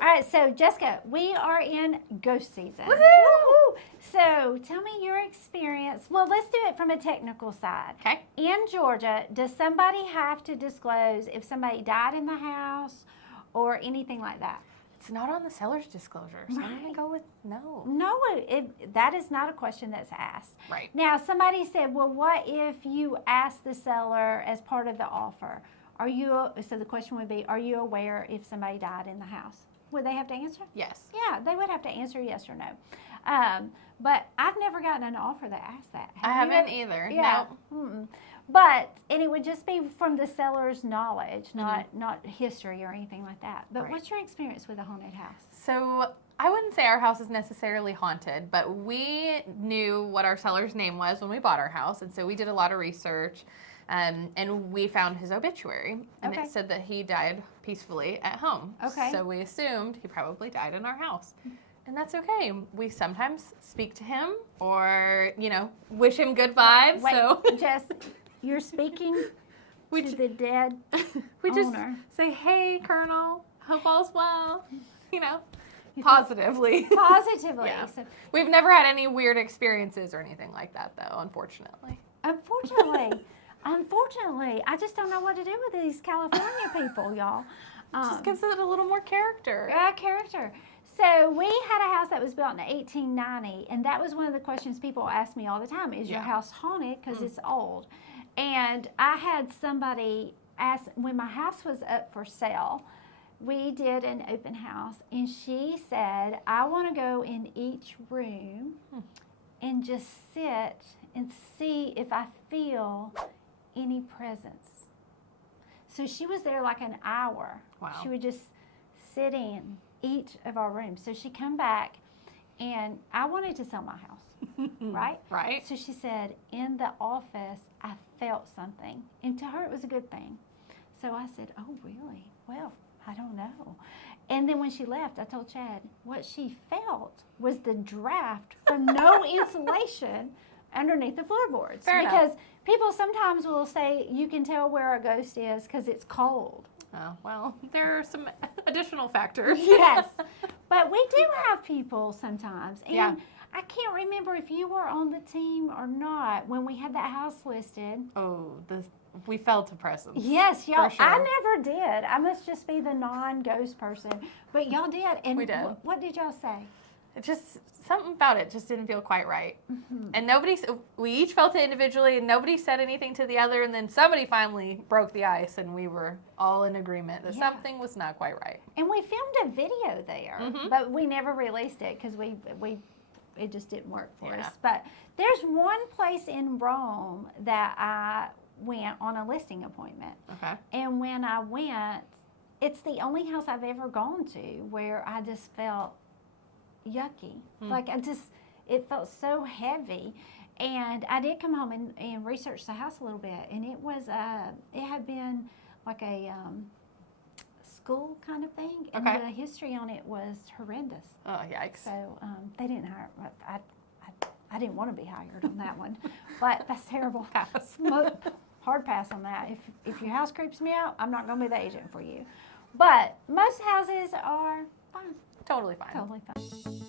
All right, so Jessica, we are in ghost season. Woohoo! So tell me your experience. Well, let's do it from a technical side. Okay. In Georgia, does somebody have to disclose if somebody died in the house or anything like that? It's not on the seller's disclosure, so I'm going to go with no. No, that is not a question that's asked. Right. Now, somebody said, well, what if you ask the seller as part of the offer? So the question would be, are you aware if somebody died in the house? Would they have to answer? Yes. Yeah, they would have to answer yes or no. But I've never gotten an offer that asks that. I haven't either. Yeah. No. And it would just be from the seller's knowledge, not history or anything like that. But Right. what's your experience with a haunted house? So I wouldn't say our house is necessarily haunted, but we knew what our seller's name was when we bought our house, and so we did a lot of research, and we found his obituary, and Okay. it said that he died peacefully at home. Okay. So we assumed he probably died in our house. And that's okay. We sometimes speak to him or, wish him good vibes. Wait, so Jess, you're speaking to the dead we just owner. say, hey, Colonel, hope all's well, positively. Positively. Yeah. So, We've never had any weird experiences or anything like that, though, unfortunately. Unfortunately, I just don't know what to do with these California people, y'all. Just gives it a little more character. Character. So we had a house that was built in 1890, and that was one of the questions people ask me all the time, is your house haunted? Because it's old. And I had somebody ask, when my house was up for sale, we did an open house, and she said, I want to go in each room and just sit and see if I feel any presence. So she was there like an hour. Wow. She would just sit in each of our rooms. So she come back, and I wanted to sell my house, right? Right. So she said, in the office, I felt something. And to her, it was a good thing. So I said, oh, really? Well, I don't know. And then when she left, I told Chad, what she felt was the draft from no insulation underneath the floorboards. Fair enough. Because people sometimes will say you can tell where a ghost is because it's cold. Oh, well, there are some additional factors. Yes. But we do have people sometimes. And Yeah. I can't remember if you were on the team or not when we had that house listed. Oh, we felt a presence. Yes, y'all. For sure. I never did. I must just be the non-ghost person. But y'all did. And We did. What did y'all say? It just, something about it just didn't feel quite right. Mm-hmm. And we each felt it individually, and nobody said anything to the other, and then somebody finally broke the ice, and we were all in agreement that something was not quite right. And we filmed a video there, but we never released it because it just didn't work for us. But there's one place in Rome that I went on a listing appointment. Okay. And when I went, it's the only house I've ever gone to where I just felt yucky. Like it felt so heavy. And I did come home and research the house a little bit, and it was it had been like a school kind of thing, and the history on it was horrendous. Oh, yikes. So they didn't hire. I didn't want to be hired on that one, but that's terrible. Pass. Hard pass on that. If your house creeps me out, I'm not going to be the agent for you. But most houses are fine. Totally fine. Totally fine.